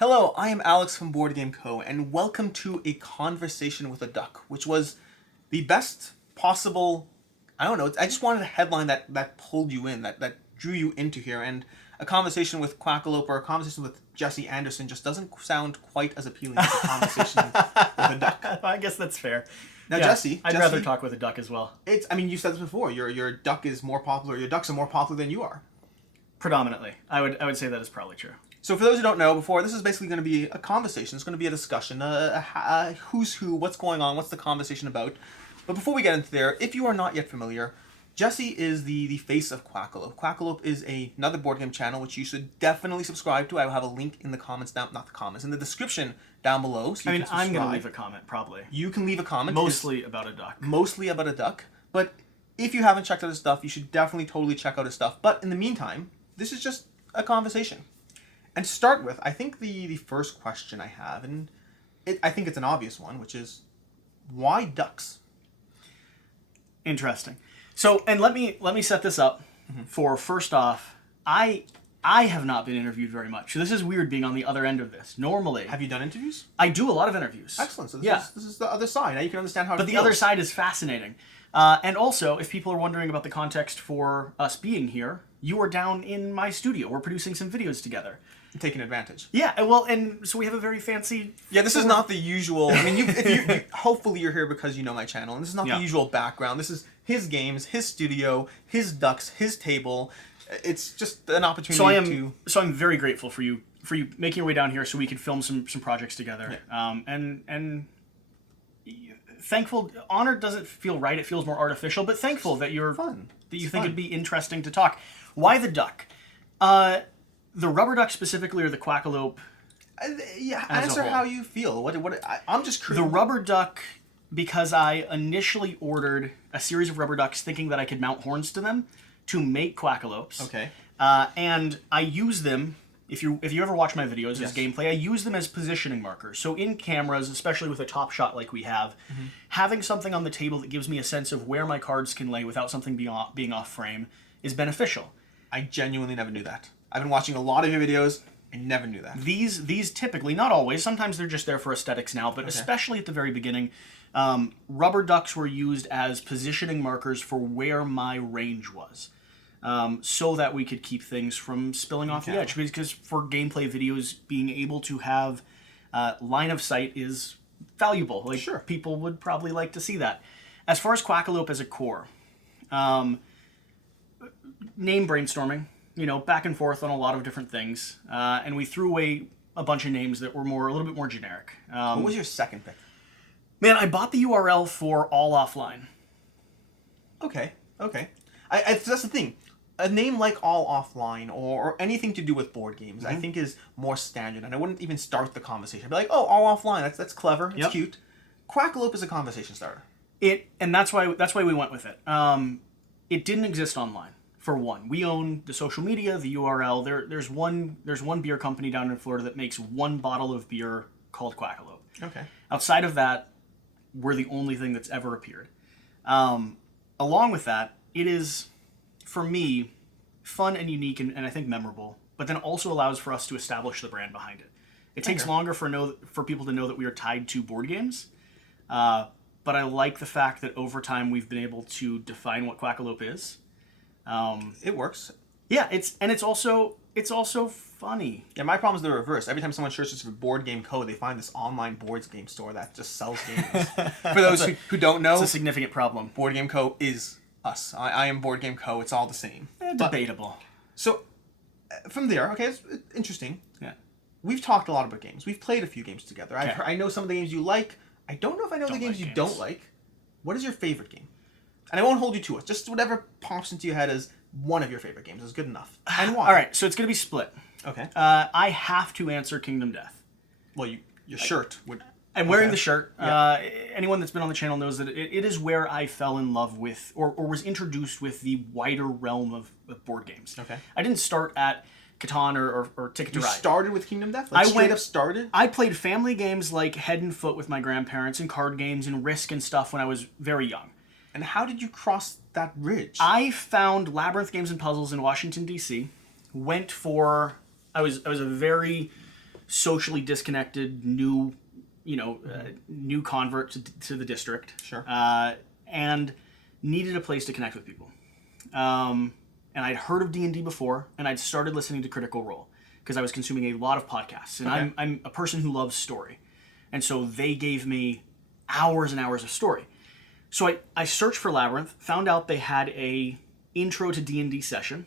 Hello, I am Alex from BoardGameCo, and welcome to A Conversation with a Duck, which was the best possible, I don't know, I just wanted a headline that pulled you in, that drew you into here, and a conversation with Quackalope or a conversation with Jesse Anderson just doesn't sound quite as appealing as a conversation with a duck. I guess that's fair. Now, Yeah, Jesse, I'd rather talk with a duck as well. You said this before, your duck is more popular, your ducks are more popular than you are. Predominantly. I would say that is probably true. So for those who don't know before, this is basically going to be a conversation. It's going to be a discussion, a who's who, what's going on, what's the conversation about. But before we get into there, if you are not yet familiar, Jesse is the face of Quackalope. Quackalope is another board game channel which you should definitely subscribe to. I will have a link in the comments down, not the comments, in the description down below. So I'm going to leave a comment, probably. You can leave a comment. Mostly about a duck. Mostly about a duck. But if you haven't checked out his stuff, you should definitely totally check out his stuff. But in the meantime, this is just a conversation. And to start with, I think the first question I have, and I think it's an obvious one, which is, why ducks? Interesting. So, and let me set this up for, first off, I have not been interviewed very much. So this is weird being on the other end of this. Normally... Have you done interviews? I do a lot of interviews. Excellent. So this is the other side. Now you can understand how it feels. But the other side is fascinating. And also, if people are wondering about the context for us being here, you are down in my studio. We're producing some videos together. Taking advantage. Yeah, well, and so we have a very fancy... Yeah, this is not the usual... I mean, hopefully you're here because you know my channel, and this is not the usual background. This is his games, his studio, his ducks, his table. It's just an opportunity So I'm very grateful for you making your way down here so we could film some projects together. Yeah. And thankful... Honored doesn't feel right, it feels more artificial, but thankful that you're... Fun. That you think it'd be interesting to talk. Why the duck? The rubber duck specifically, or the quackalope? Answer how you feel. I'm just curious. The rubber duck, because I initially ordered a series of rubber ducks thinking that I could mount horns to them to make quackalopes. Okay. And I use them, if you ever watch my videos as gameplay, I use them as positioning markers. So in cameras, especially with a top shot like we have, having something on the table that gives me a sense of where my cards can lay without something being off frame is beneficial. I genuinely never knew that. I've been watching a lot of your videos. I never knew that. These typically, not always, sometimes they're just there for aesthetics now, but especially at the very beginning, rubber ducks were used as positioning markers for where my range was, so that we could keep things from spilling off the edge. Because for gameplay videos, being able to have line of sight is valuable. Like, people would probably like to see that. As far as Quackalope as a core, name brainstorming. Back and forth on a lot of different things, and we threw away a bunch of names that were a little bit more generic. What was your second pick? Man, I bought the URL for All Offline. Okay. That's the thing. A name like All Offline or anything to do with board games, I think is more standard, and I wouldn't even start the conversation. I'd be like, oh, All Offline, that's clever, it's cute. Quackalope is a conversation starter. And that's why we went with it. It didn't exist online. For one, we own the social media, the URL. There's one beer company down in Florida that makes one bottle of beer called Quackalope. Okay. Outside of that, we're the only thing that's ever appeared. Along with that, it is, for me, fun and unique and I think memorable, but then also allows for us to establish the brand behind it. It takes longer for people to know that we are tied to board games, but I like the fact that over time we've been able to define what Quackalope is. It works. Yeah, it's also funny. Yeah, my problem is the reverse. Every time someone searches for BoardGameCo, they find this online boards game store that just sells games. For those who don't know, it's a significant problem. BoardGameCo is us. I am BoardGameCo. It's all the same. Debatable. So, from there, okay, it's interesting. Yeah. We've talked a lot about games. We've played a few games together. I know some of the games you like. I don't know if I know the games you don't like. What is your favorite game? And I won't hold you to it. Just whatever pops into your head as one of your favorite games is good enough. And why? All right, so it's going to be split. Okay. I have to answer Kingdom Death. Well, your shirt would... I'm wearing the shirt. Yeah. Anyone that's been on the channel knows that it is where I fell in love with, or was introduced with the wider realm of board games. Okay. I didn't start at Catan or Ticket to Ride. You started with Kingdom Death? Like straight up started? I played family games like Head and Foot with my grandparents and card games and Risk and stuff when I was very young. And how did you cross that bridge? I found Labyrinth Games and Puzzles in Washington, D.C. I was a very socially disconnected, new convert to the district. Sure. And needed a place to connect with people. And I'd heard of D&D before, and I'd started listening to Critical Role because I was consuming a lot of podcasts, and Okay. I'm a person who loves story, and so they gave me hours and hours of story. So I searched for Labyrinth, found out they had a intro to D&D session,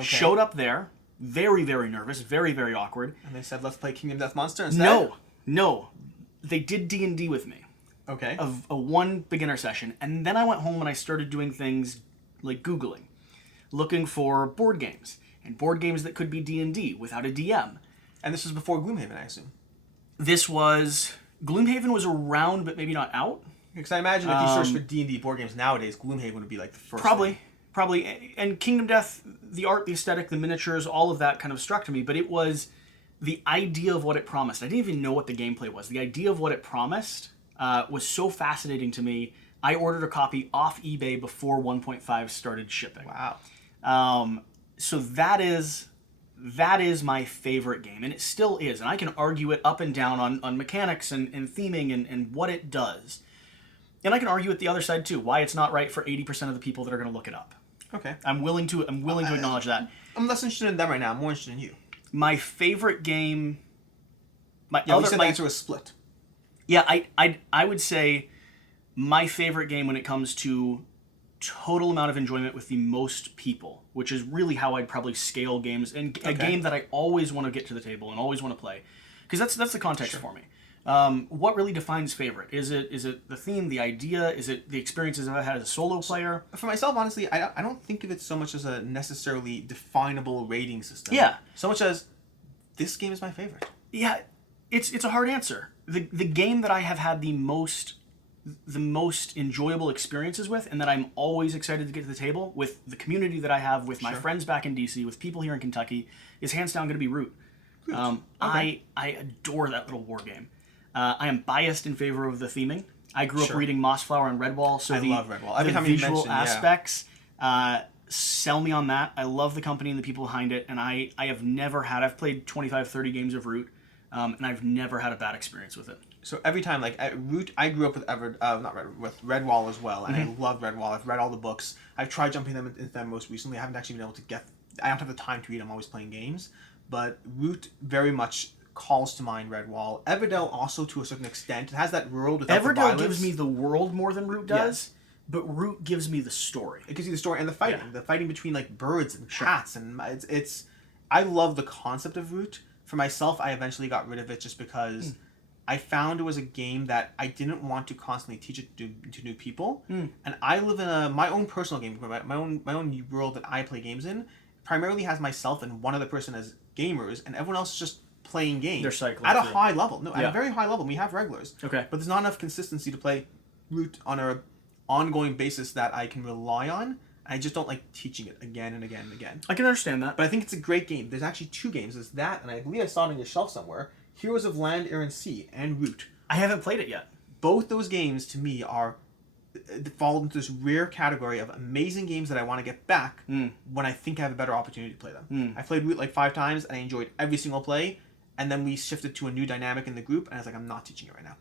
showed up there, very, very nervous, very, very awkward. And they said, let's play Kingdom Death Monster instead? No. They did D&D with me. Okay. Of a one beginner session, and then I went home and I started doing things like Googling, looking for board games, and board games that could be D&D without a DM. And this was before Gloomhaven, I assume. Gloomhaven was around, but maybe not out. Because I imagine if you search for D&D board games nowadays, Gloomhaven would be like the first Probably. thing. Probably. And Kingdom Death, the art, the aesthetic, the miniatures, all of that kind of struck to me, but it was the idea of what it promised. I didn't even know what the gameplay was. The idea of what it promised was so fascinating to me. I ordered a copy off eBay before 1.5 started shipping. Wow. So that is my favorite game, and it still is. And I can argue it up and down on mechanics and theming and what it does. And I can argue it the other side too, why it's not right for 80% of the people that are going to look it up. Okay. I'm willing to acknowledge that. I'm less interested in them right now. I'm more interested in you. My favorite game. You said the answer was Split. Yeah, I would say my favorite game when it comes to total amount of enjoyment with the most people, which is really how I'd probably scale games, and a game that I always want to get to the table and always want to play, because that's the context for me. What really defines favorite? Is it the theme, the idea? Is it the experiences I've had as a solo player? For myself, honestly, I don't think of it so much as a necessarily definable rating system. Yeah. So much as this game is my favorite. Yeah, it's a hard answer. The game that I have had the most enjoyable experiences with, and that I'm always excited to get to the table with, the community that I have with my friends back in DC, with people here in Kentucky, is hands down going to be Root. I adore that little war game. I am biased in favor of the theming. I grew up reading Mossflower and Redwall, so I love Redwall. Every the time you visual mention, aspects sell me on that. I love the company and the people behind it, and I've played 25, 30 games of Root, and I've never had a bad experience with it. So every time, like at Root, I grew up with with Redwall as well, and I love Redwall. I've read all the books. I've tried jumping into them most recently. I haven't actually been able to get. I don't have the time to read. I'm always playing games, but Root very much calls to mind Redwall. Everdell also, to a certain extent, it has that world without the violence. Everdell gives me the world more than Root does, but Root gives me the story. It gives you the story and the fighting, the fighting between like birds and cats, and it's. I love the concept of Root. For myself, I eventually got rid of it just because. I found it was a game that I didn't want to constantly teach it to new people, and I live in my own personal game, my own world that I play games in. Primarily has myself and one other person as gamers, and everyone else is just playing games. They're cycling at a through. high level. No, at a very high level. We have regulars. Okay, but there's not enough consistency to play Root on a ongoing basis that I can rely on. I just don't like teaching it again and again and again. I can understand that, but I think it's a great game. There's actually two games. There's that, and I believe I saw it on your shelf somewhere. Heroes of Land, Air, and Sea, and Root. I haven't played it yet. Both those games, to me, fall into this rare category of amazing games that I want to get back when I think I have a better opportunity to play them. I played Root like 5 times, and I enjoyed every single play, and then we shifted to a new dynamic in the group, and I was like, I'm not teaching it right now.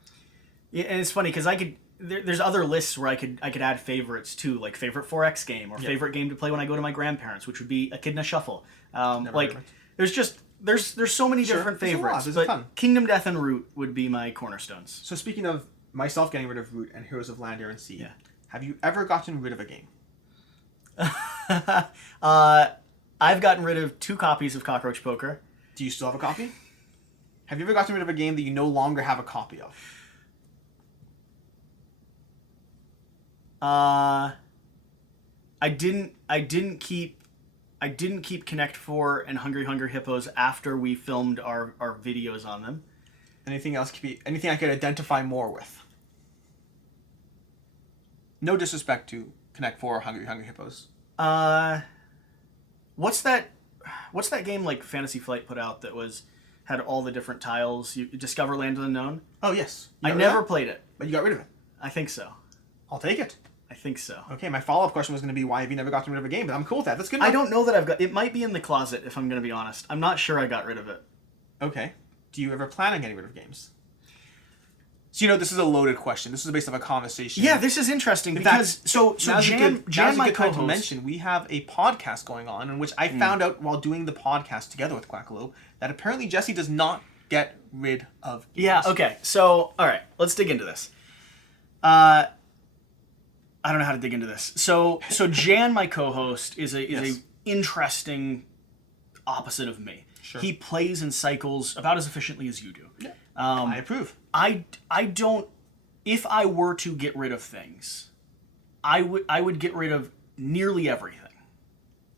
Yeah, and it's funny, because there's other lists where I could add favorites too, like favorite 4X game, or favorite game to play when I go to my grandparents, which would be Echidna Shuffle. There's so many different favorites, but Kingdom Death and Root would be my cornerstones. So speaking of myself getting rid of Root and Heroes of Land, Air, and Sea, have you ever gotten rid of a game? I've gotten rid of 2 copies of Cockroach Poker. Do you still have a copy? Have you ever gotten rid of a game that you no longer have a copy of? I didn't keep Connect 4 and Hungry Hungry Hippos after we filmed our videos on them. Anything else anything I could identify more with? No disrespect to Connect 4 or Hungry Hungry Hippos. What's that game like Fantasy Flight put out that had all the different tiles? You Discover Land of the Unknown? Oh, yes. I never played it. But you got rid of it. I think so. I'll take it. I think so. Okay, my follow-up question was going to be, why have you never gotten rid of a game? But I'm cool with that. That's good enough. I don't know that I've got... It might be in the closet, if I'm going to be honest. I'm not sure I got rid of it. Okay. Do you ever plan on getting rid of games? So, this is a loaded question. This is based on a conversation. Yeah, this is interesting because so Jan, my co-host, to mention, we have a podcast going on in which I found out while doing the podcast together with Quackalope that apparently Jesse does not get rid of games. Yeah, okay. So, all right, let's dig into this. I don't know how to dig into this. So Jan, my co-host, is a interesting opposite of me. Sure. He plays and cycles about as efficiently as you do. Yeah. I approve. I don't. If I were to get rid of things, I would get rid of nearly everything.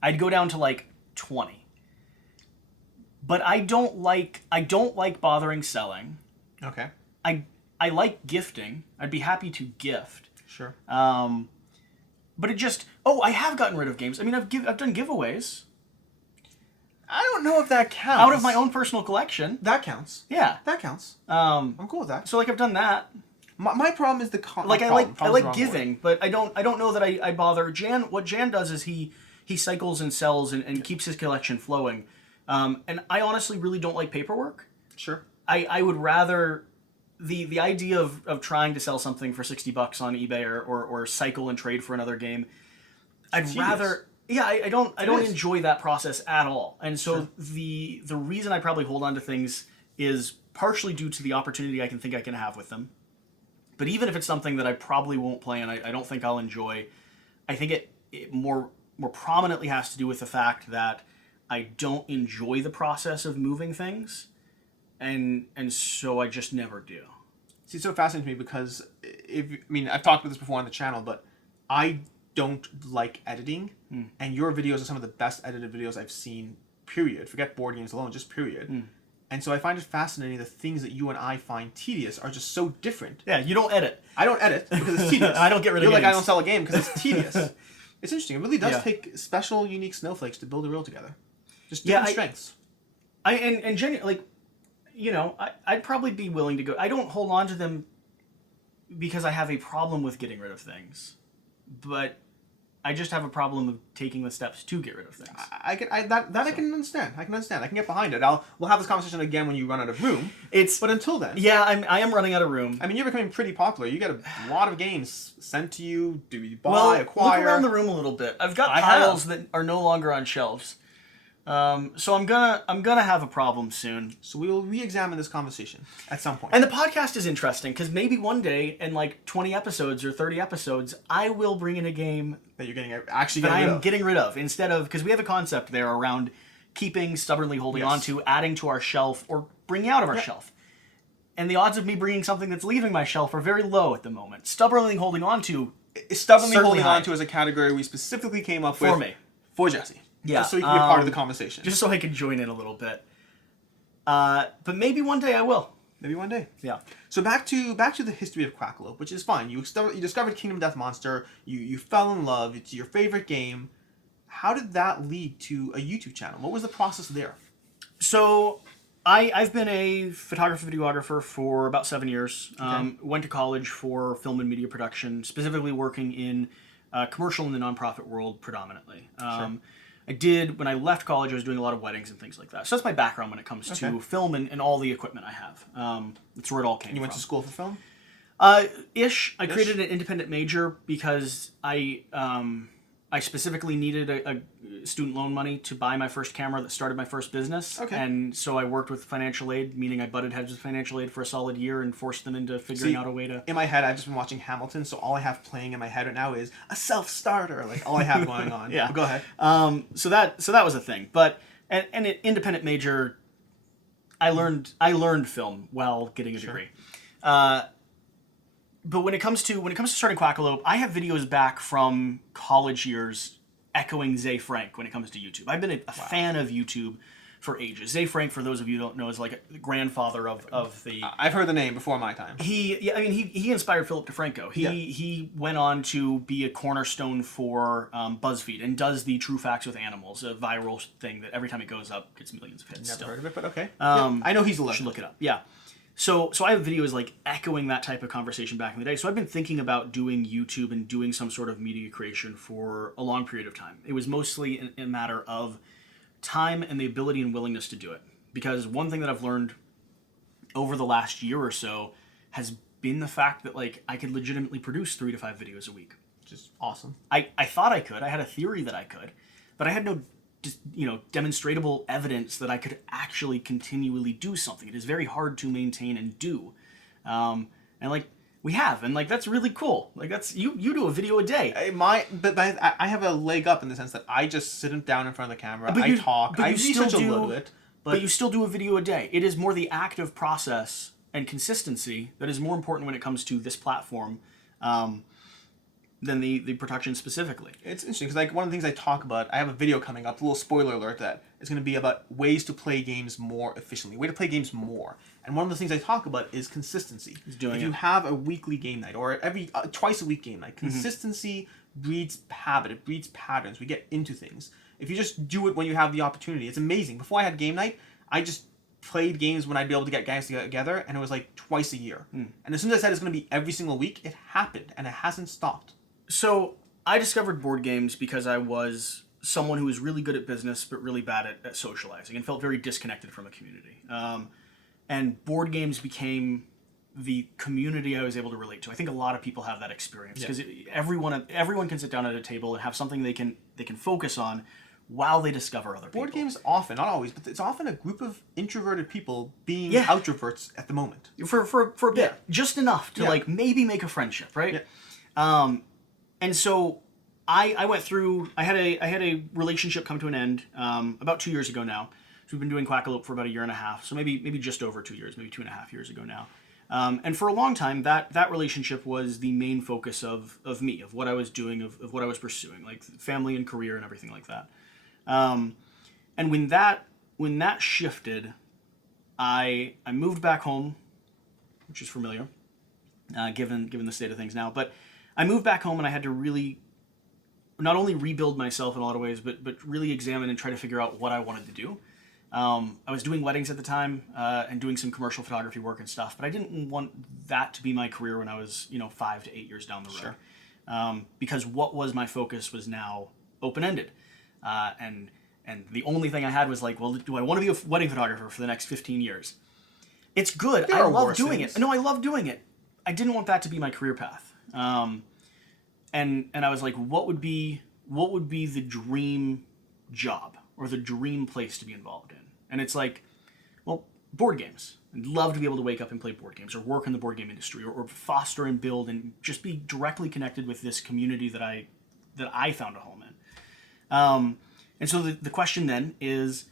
I'd go down to like 20. But I don't like bothering selling. Okay. I like gifting. I'd be happy to gift. Sure. But it just I have gotten rid of games. I mean, I've done giveaways. I don't know if that counts. Out of my own personal collection. That counts. Yeah. That counts. I'm cool with that. So like I've done that. My problem is the I like giving, but I don't know that I bother. What Jan does is he cycles and sells and keeps his collection flowing. And I honestly really don't like paperwork. Sure. I would rather the idea of trying to sell something for $60 on eBay or cycle and trade for another game. I'd rather. Yeah, I don't enjoy that process at all. And so the reason I probably hold on to things is partially due to the opportunity I can have with them. But even if it's something that I probably won't play and I don't think I'll enjoy, I think it more prominently has to do with the fact that I don't enjoy the process of moving things, and so I just never do. See, it's so fascinating to me because I've talked about this before on the channel, but I don't like editing, and your videos are some of the best edited videos I've seen, period. Forget board games alone, just period. And so I find it fascinating the things that you and I find tedious are just so different. Yeah, you don't edit. I don't edit because it's tedious. I don't get rid of You're games. like, I don't sell a game because it's tedious. It's interesting. It really does take special, unique snowflakes to build a reel together. Just different strengths. And genuinely, I'd probably be willing to go. I don't hold on to them because I have a problem with getting rid of things, but I just have a problem of taking the steps to get rid of things. I can understand. I can understand. I can get behind it. We'll have this conversation again when you run out of room. But until then, yeah, I am running out of room. I mean, you're becoming pretty popular. You get a lot of games sent to you. Do you buy, acquire? Look around the room a little bit. I've got piles that are no longer on shelves. So I'm gonna have a problem soon. So we will re-examine this conversation at some point. And the podcast is interesting because maybe one day in like 20 episodes or 30 episodes, I will bring in a game that you're getting rid of instead of, because we have a concept there around keeping, stubbornly holding on to, adding to our shelf, or bringing out of our shelf. And the odds of me bringing something that's leaving my shelf are very low at the moment. Stubbornly holding on to is a category we specifically came up with for Jesse. Yeah, just so you can be part of the conversation. Just so I can join in a little bit. But maybe one day I will. Maybe one day. Yeah. So back to the history of Quackalope, which is fine. You discovered Kingdom Death Monster. You fell in love. It's your favorite game. How did that lead to a YouTube channel? What was the process there? So I've been a photographer, videographer for about 7 years. Went to college for film and media production, specifically working in commercial and the nonprofit world predominantly. When I left college, I was doing a lot of weddings and things like that. So that's my background when it comes to film and all the equipment I have. That's where it all came from. You went to school for film? Ish. I created an independent major because I specifically needed a student loan money to buy my first camera that started my first business. Okay. And so I worked with financial aid, meaning I butted heads with financial aid for a solid year and forced them into figuring out a way to... In my head, I've just been watching Hamilton, so all I have playing in my head right now is a self-starter. Like, all I have going on. Yeah. But go ahead. So that was a thing. But an independent major, I learned film while getting a degree. But when it comes to starting Quackalope, I have videos back from college years echoing Zay Frank when it comes to YouTube. I've been a fan of YouTube for ages. Zay Frank, for those of you who don't know, is like the grandfather of the... I've heard the name before my time. He inspired Philip DeFranco. He went on to be a cornerstone for BuzzFeed and does the True Facts with Animals, a viral thing that every time it goes up gets millions of hits. Never heard of it, but okay. I know he's a legend. You should look it up. Yeah. So I have videos like echoing that type of conversation back in the day. So I've been thinking about doing YouTube and doing some sort of media creation for a long period of time. It was mostly a matter of time and the ability and willingness to do it. Because one thing that I've learned over the last year or so has been the fact that like I could legitimately produce 3 to 5 videos a week. Which is awesome. I thought I could. I had a theory that I could, but I had no demonstrable evidence that I could actually continually do something. It is very hard to maintain and do. And like we have, and like that's really cool. Like that's you do a video a day. I have a leg up in the sense that I just sit down in front of the camera, I talk, I research a little bit. But you still do a video a day. It is more the active process and consistency that is more important when it comes to this platform than the production specifically. It's interesting because like one of the things I talk about, I have a video coming up, a little spoiler alert, that is going to be about ways to play games more efficiently, way to play games more. And one of the things I talk about is consistency. If you have a weekly game night or every twice a week game night, consistency breeds habit, it breeds patterns. We get into things. If you just do it when you have the opportunity, it's amazing. Before I had game night, I just played games when I'd be able to get guys together, and it was like twice a year. And as soon as I said it's going to be every single week, it happened, and it hasn't stopped. So I discovered board games because I was someone who was really good at business but really bad at socializing and felt very disconnected from a community. And board games became the community I was able to relate to. I think a lot of people have that experience because everyone can sit down at a table and have something they can focus on while they discover other people. Board games often, not always, but it's often a group of introverted people being outroverts at the moment. For a bit. Just enough to like maybe make a friendship, right? Yeah. And so I went through, I had a relationship come to an end about 2 years ago now. So we've been doing Quackalope for about a year and a half. So maybe just over 2 years, maybe 2.5 years ago now. And for a long time, that relationship was the main focus of me, of what I was doing, of what I was pursuing, like family and career and everything like that. And when that shifted, I moved back home, which is familiar, given the state of things now. But I moved back home and I had to really not only rebuild myself in a lot of ways, but really examine and try to figure out what I wanted to do. I was doing weddings at the time and doing some commercial photography work and stuff, but I didn't want that to be my career when I was 5 to 8 years down the road. Because what was my focus was now open-ended. And the only thing I had was like, well, do I want to be a wedding photographer for the next 15 years? It's good. I love doing it. No, I love doing it. I didn't want that to be my career path. And I was like, what would be the dream job or the dream place to be involved in? And it's like, well, board games. I'd love to be able to wake up and play board games or work in the board game industry or foster and build and just be directly connected with this community that I found a home in. And so the question then is,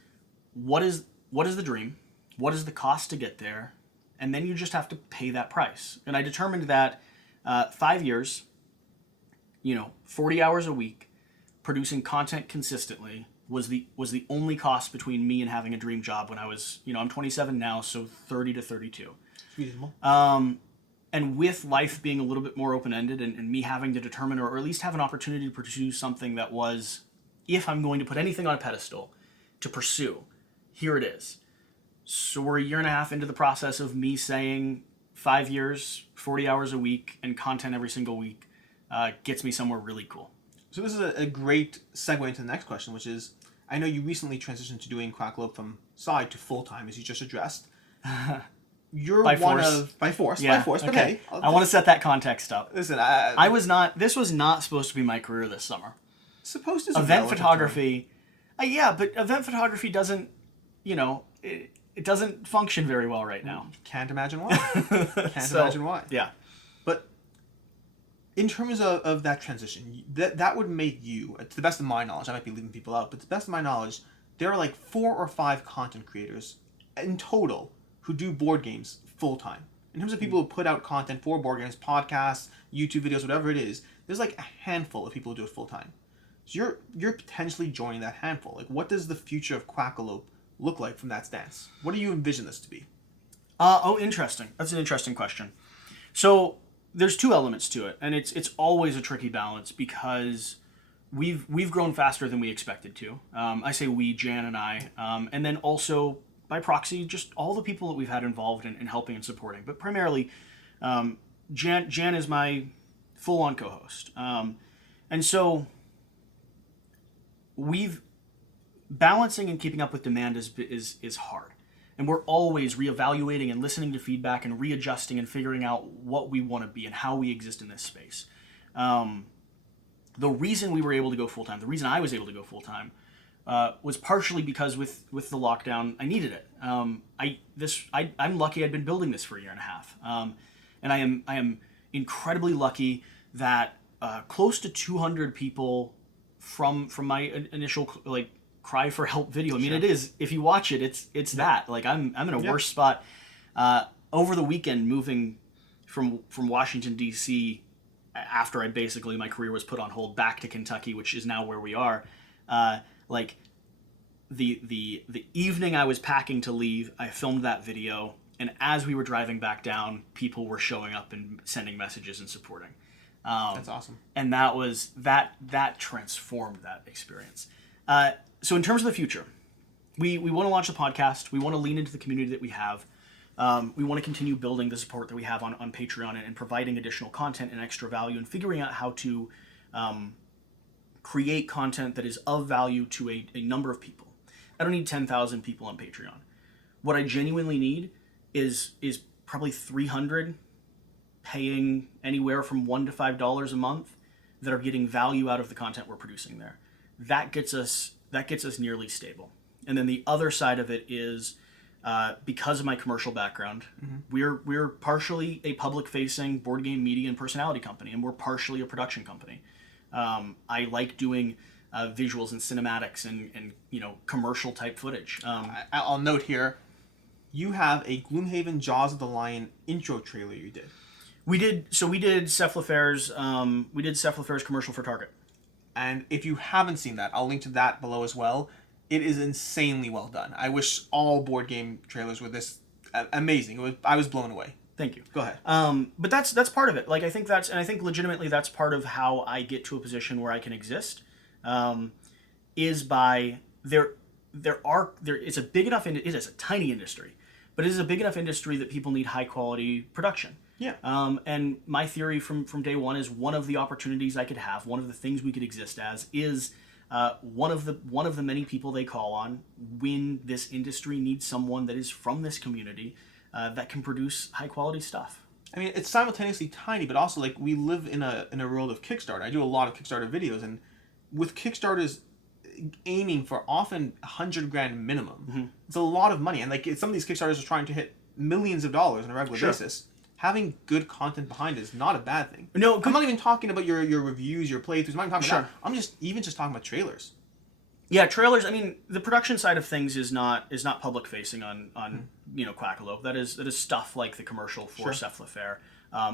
what is the dream? What is the cost to get there? And then you just have to pay that price. And I determined that 5 years, 40 hours a week, producing content consistently was the only cost between me and having a dream job when I was, I'm 27 now, so 30 to 32. Reasonable. And with life being a little bit more open-ended and me having to determine or at least have an opportunity to pursue something that was, if I'm going to put anything on a pedestal to pursue, here it is. So we're a year and a half into the process of me saying 5 years, 40 hours a week, and content every single week gets me somewhere really cool. So this is a great segue into the next question, which is, I know you recently transitioned to doing Quackalope from side to full-time, as you just addressed. You're by force, but hey. I want to set that context up. Listen, this was not supposed to be my career this summer. Supposed to be event photography. But event photography doesn't, it doesn't function very well right now. Can't imagine why. Imagine why. Yeah. But in terms of that transition, that would make you, to the best of my knowledge, I might be leaving people out, but to the best of my knowledge, there are like 4 or 5 content creators in total who do board games full-time. In terms of people who put out content for board games, podcasts, YouTube videos, whatever it is, there's like a handful of people who do it full-time. So you're potentially joining that handful. Like, what does the future of Quackalope look like from that stance? What do you envision this to be? Interesting. That's an interesting question. So there's 2 elements to it, and it's always a tricky balance because we've grown faster than we expected to. I say we, Jan and I, and then also by proxy, just all the people that we've had involved in helping and supporting. But primarily, Jan is my full-on co-host, and so we've balancing and keeping up with demand is hard. And we're always reevaluating and listening to feedback and readjusting and figuring out what we want to be and how we exist in this space. The reason we were able to go full-time, the reason I was able to go full-time, was partially because with the lockdown, I needed it. I'm lucky I'd been building this for a year and a half. And I am incredibly lucky that close to 200 people from my initial like cry for help video. I mean, It is, if you watch it, it's that. Like I'm in a worse spot. Over the weekend, moving from Washington D.C. after my career was put on hold, back to Kentucky, which is now where we are. Like the evening I was packing to leave, I filmed that video, and as we were driving back down, people were showing up and sending messages and supporting. That's awesome. And that transformed that experience. So in terms of the future, we want to launch the podcast. We want to lean into the community that we have. We want to continue building the support that we have on Patreon and providing additional content and extra value and figuring out how to create content that is of value to a number of people. I don't need 10,000 people on Patreon. What I genuinely need is probably 300 paying anywhere from $1 to $5 a month that are getting value out of the content we're producing there. That gets us nearly stable. And then the other side of it is because of my commercial background, we're partially a public-facing board game media and personality company, and we're partially a production company. I like doing visuals and cinematics and commercial type footage. I'll note here, you have a Gloomhaven Jaws of the Lion intro trailer you did. We did Cephalofair's commercial for Target. And if you haven't seen that, I'll link to that below as well. It is insanely well done. I wish all board game trailers were this amazing. I was blown away. Thank you. Go ahead. But that's part of it. Like I think legitimately that's part of how I get to a position where I can exist. Is by it's a big enough it is a tiny industry, but it is a big enough industry that people need high quality production. Yeah. And my theory from day one is one of the opportunities I could have, one of the things we could exist as is one of the many people they call on when this industry needs someone that is from this community that can produce high quality stuff. I mean, it's simultaneously tiny, but also like we live in a world of Kickstarter. I do a lot of Kickstarter videos, and with Kickstarters aiming for often $100,000 minimum, it's a lot of money. And like some of these Kickstarters are trying to hit millions of dollars on a regular basis. Having good content behind it is not a bad thing. No, I'm not even talking about your reviews, your playthroughs. I'm not even talking about that. I'm just talking about trailers. Yeah, trailers. I mean, the production side of things is not public facing on Quackalope. That is stuff like the commercial for Cephalofair,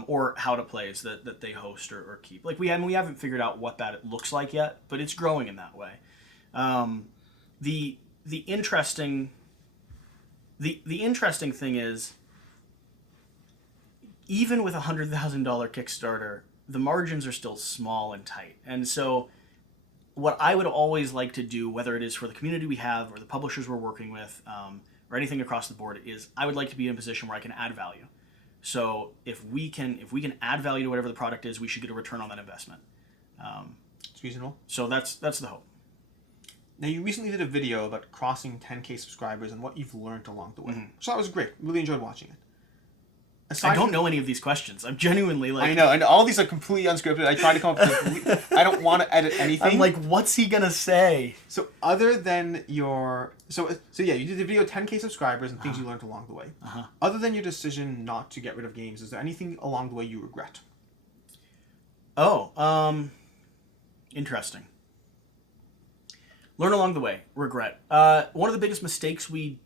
or How to Plays that they host or keep. Like we haven't figured out what that looks like yet, but it's growing in that way. The interesting thing is, even with a $100,000 Kickstarter, the margins are still small and tight. And so what I would always like to do, whether it is for the community we have or the publishers we're working with, or anything across the board, is I would like to be in a position where I can add value. So if we can add value to whatever the product is, we should get a return on that investment. It's reasonable. So that's the hope. Now, you recently did a video about crossing 10K subscribers and what you've learned along the way. So that was great. Really enjoyed watching it. I don't know any of these questions. I'm genuinely like... I know, and all these are completely unscripted. I tried to come up with... I don't want to edit anything. I'm like, what's he gonna say? So other than your... So yeah, you did the video 10K subscribers and things you learned along the way. Other than your decision not to get rid of games, is there anything along the way you regret? Interesting. Learn along the way. Regret. One of the biggest mistakes we've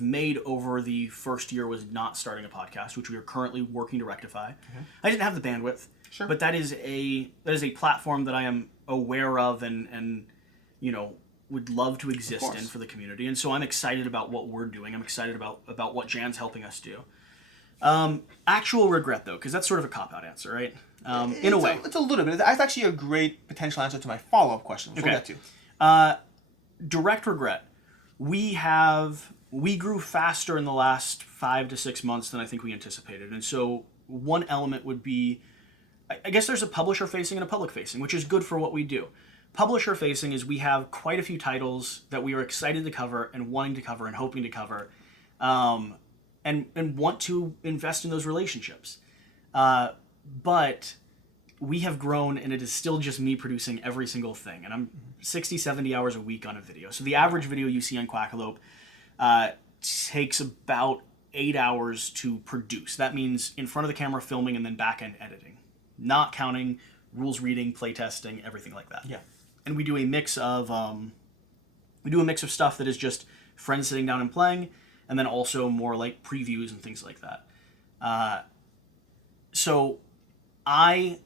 made over the first year was not starting a podcast, which we are currently working to rectify. I didn't have the bandwidth, but that is a platform that I am aware of and would love to exist in for the community. And so I'm excited about what we're doing. I'm excited about what Jan's helping us do. Actual regret, though, because that's sort of a cop-out answer, right? In a way. It's a little bit. That's actually a great potential answer to my follow-up question, which we'll get to. Direct regret. We grew faster in the last 5 to 6 months than I think we anticipated. And so one element would be, I guess there's a publisher facing and a public facing, which is good for what we do. Publisher facing is we have quite a few titles that we are excited to cover and wanting to cover and hoping to cover. and want to invest in those relationships. But we have grown, and it is still just me producing every single thing. And I'm 60, 70 hours a week on a video. So the average video you see on Quackalope takes about 8 hours to produce. That means in front of the camera filming and then back-end editing. Not counting rules reading, playtesting, everything like that. Yeah. And we do a mix of stuff that is just friends sitting down and playing, and then also more like previews and things like that. So I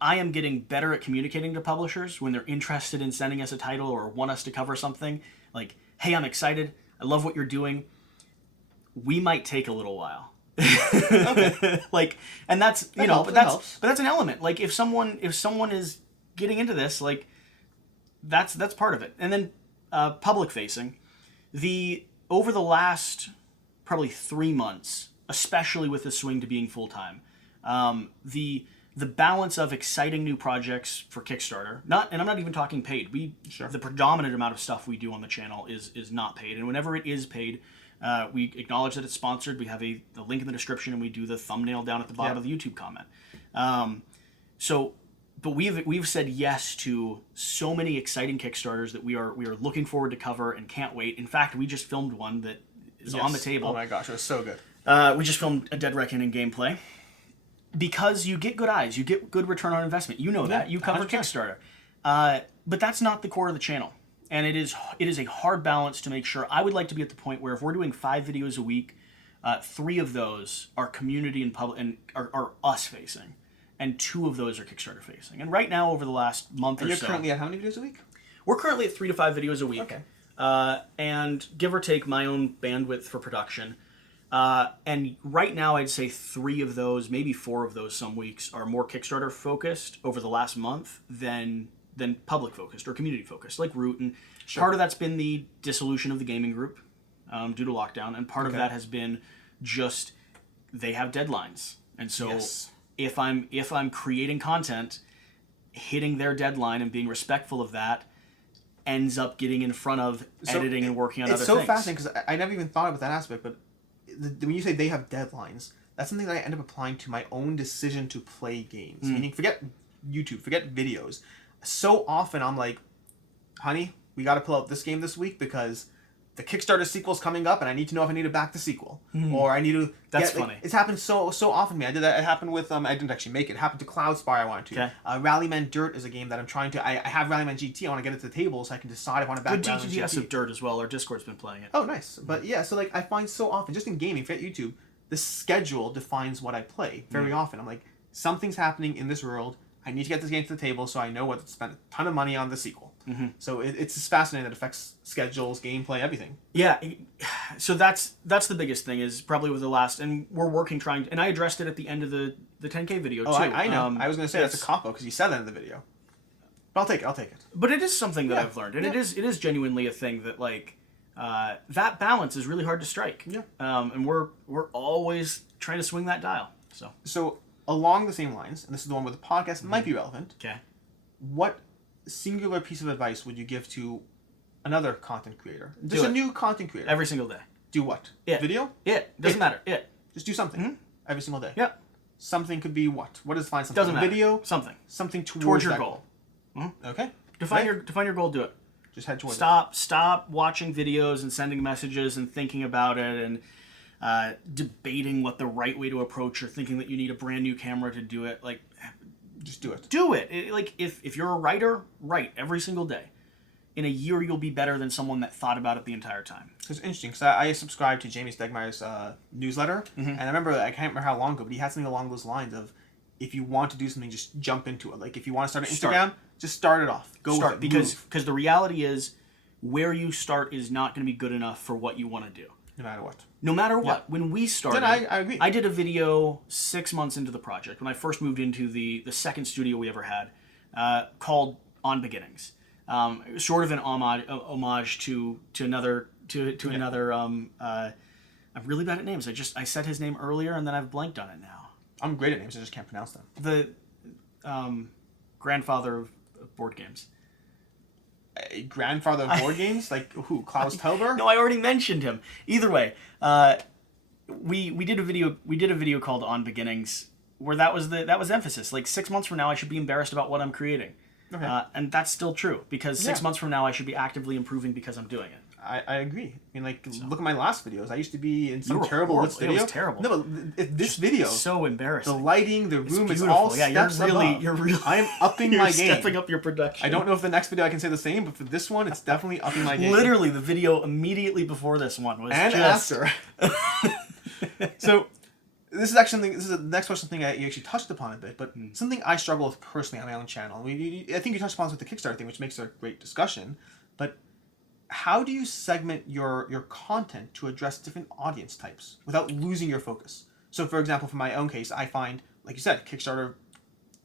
am getting better at communicating to publishers when they're interested in sending us a title or want us to cover something. Like, hey, I'm excited. I love what you're doing. We might take a little while. Okay. Like, and that's That but helps. that's an element. Like, if someone is getting into this, like, that's part of it. And then public facing, over the last probably 3 months, especially with the swing to being full time, the balance of exciting new projects for Kickstarter, and I'm not even talking paid. The predominant amount of stuff we do on the channel is not paid, and whenever it is paid, we acknowledge that it's sponsored. We have the link in the description, and we do the thumbnail down at the bottom of the YouTube comment. But we've said yes to so many exciting Kickstarters that we are looking forward to cover and can't wait. In fact, we just filmed one that is on the table. Oh my gosh, it was so good. We just filmed a Dead Reckoning gameplay. Because you get good eyes, you get good return on investment. You know that. You cover 100%. Kickstarter. But that's not the core of the channel. And it is a hard balance to make sure. I would like to be at the point where if we're doing 5 videos a week, 3 of those are community and public and are us facing, and 2 of those are Kickstarter facing. And right now, over the last month or so, you're currently at how many videos a week? We're currently at 3 to 5 videos a week. Okay. And give or take my own bandwidth for production. And right now, I'd say 3 of those, maybe 4 of those some weeks, are more Kickstarter focused over the last month than public focused or community focused, like Root. And part of that's been the dissolution of the gaming group due to lockdown, and part of that has been just they have deadlines, and so if I'm creating content, hitting their deadline and being respectful of that ends up getting in front of editing and working on other things. It's so fascinating because I never even thought about that aspect, but when you say they have deadlines, that's something that I end up applying to my own decision to play games. Meaning, forget YouTube, forget videos. So often I'm like, honey, we got to pull out this game this week because the Kickstarter sequel's coming up and I need to know if I need to back the sequel. Or I need to... That's funny. It's happened so often to me. I did that. It happened with... I didn't actually make it. It happened to Cloudspire I wanted to. Okay. Rallyman Dirt is a game that I'm trying to... I have Rallyman GT. I want to get it to the table so I can decide if I want to back Rallyman GT. Good DTS of Dirt as well. Our Discord's been playing it. Oh, nice. But yeah, so like I find so often, just in gaming, forget YouTube, the schedule defines what I play very often. I'm like, something's happening in this world. I need to get this game to the table so I know what to spend a ton of money on the sequel. So it's just fascinating that it affects schedules, gameplay, everything. Yeah, so that's the biggest thing is probably with the last, and we're working and I addressed it at the end of the 10K video too. I know. I was going to say that's a cop-out because you said that in the video. But I'll take it. But it is something that I've learned, and it is genuinely a thing that like that balance is really hard to strike. Yeah. And we're always trying to swing that dial. So along the same lines, and this is the one where the podcast might be relevant. Okay. What singular piece of advice would you give to another content creator? Just a new content creator. Every single day. Do what? Video? Doesn't matter. Just do something. Every single day. Yeah. Something could be what? What does find something? Doesn't matter. Video? Something. Something towards your that goal. Okay. Define your goal, do it. Just head towards Stop watching videos and sending messages and thinking about it and debating what the right way to approach or thinking that you need a brand new camera to do it. Like, just do it. Do it. Like, if you're a writer, write every single day. In a year, you'll be better than someone that thought about it the entire time. It's interesting, because I subscribed to Jamie Stegmaier's newsletter, and I remember, I can't remember how long ago, but he had something along those lines of, if you want to do something, just jump into it. Like, if you want to start an Instagram, just start it off. Go with it. Because the reality is, where you start is not going to be good enough for what you want to do. No matter what. No matter what. Yeah. When we started, I agree. I did a video 6 months into the project, when I first moved into the second studio we ever had, called On Beginnings. Sort of an homage to another I'm really bad at names. I said his name earlier and then I've blanked on it now. I'm great at names, I just can't pronounce them. The grandfather of board games. grandfather of board games, like who? Klaus Tauber? No, I already mentioned him. Either way, we did a video called On Beginnings where that was emphasis. Like 6 months from now, I should be embarrassed about what I'm creating, and that's still true because 6 months from now, I should be actively improving because I'm doing it. I agree. I mean, like, look at my last videos. I used to be in some terrible video. It was terrible. No, but this video, so embarrassing. The lighting, the room is all steps above. You're really. I am upping my game. Stepping up your production. I don't know if the next video I can say the same, but for this one, it's definitely upping my game. Literally, the video immediately before this one was after. So, this is the next question thing you actually touched upon a bit, but something I struggle with personally on my own channel. I think you touched upon this with the Kickstarter thing, which makes a great discussion, but how do you segment your content to address different audience types without losing your focus? So, for example, for my own case, I find, like you said, Kickstarter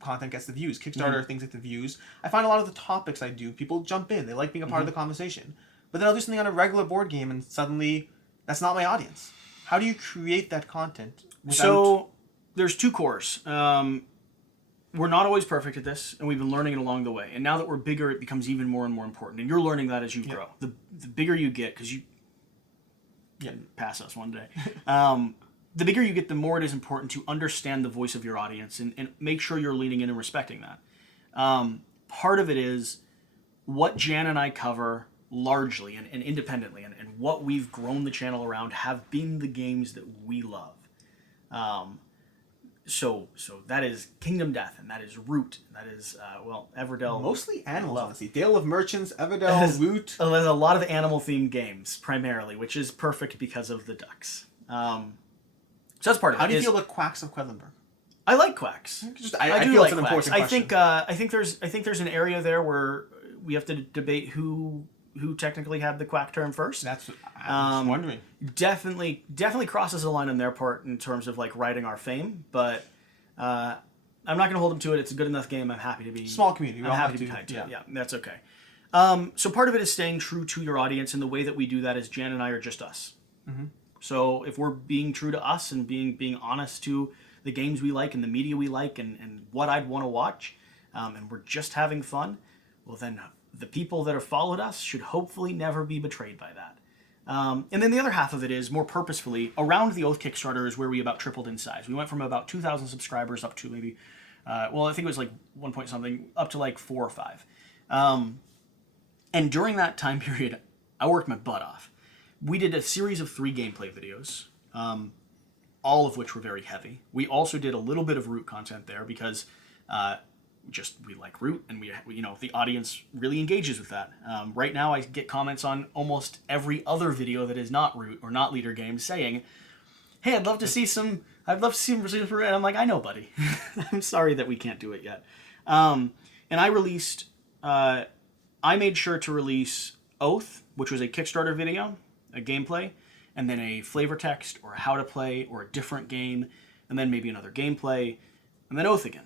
content gets the views. Kickstarter things get the views. I find a lot of the topics I do, people jump in. They like being a part of the conversation. But then I'll do something on a regular board game, and suddenly that's not my audience. How do you create that content? So, there's two cores. We're not always perfect at this, and we've been learning it along the way. And now that we're bigger, it becomes even more and more important. And you're learning that as you grow. The bigger you get, because you pass us one day. The bigger you get, the more it is important to understand the voice of your audience and make sure you're leaning in and respecting that. Part of it is what Jan and I cover largely and independently, and what we've grown the channel around have been the games that we love. So that is Kingdom Death, and that is Root, and that is, Everdell. Mostly animals, honestly. Dale of Merchants, Everdell, Root. There's a lot of animal-themed games, primarily, which is perfect because of the ducks. So that's part of it. How do you feel about Quacks of Quedlinburg? I like Quacks. I do feel like it's an Quacks. important question. I think there's an area there where we have to debate who technically had the Quack term first. That's what I was wondering. Definitely crosses a line on their part in terms of like riding our fame, but I'm not going to hold them to it. It's a good enough game. I'm happy to be small community. I'm happy to be tied to it. Yeah, that's okay. So part of it is staying true to your audience, and the way that we do that is Jan and I are just us. Mm-hmm. So if we're being true to us and being honest to the games we like and the media we like and what I'd want to watch, and we're just having fun, well then the people that have followed us should hopefully never be betrayed by that. And then the other half of it is more purposefully around the Oath Kickstarter is where we about tripled in size. We went from about 2,000 subscribers up to maybe, I think it was like 1 point something, up to like 4 or 5. And during that time period, I worked my butt off. We did a series of 3 gameplay videos, all of which were very heavy. We also did a little bit of Root content there because we like Root, and we the audience really engages with that. Right now, I get comments on almost every other video that is not Root or not Leader Games saying, "Hey, I'd love to see some reviews for it." And I'm like, "I know, buddy. I'm sorry that we can't do it yet." And I released. I made sure to release Oath, which was a Kickstarter video, a gameplay, and then a flavor text or how to play or a different game, and then maybe another gameplay, and then Oath again.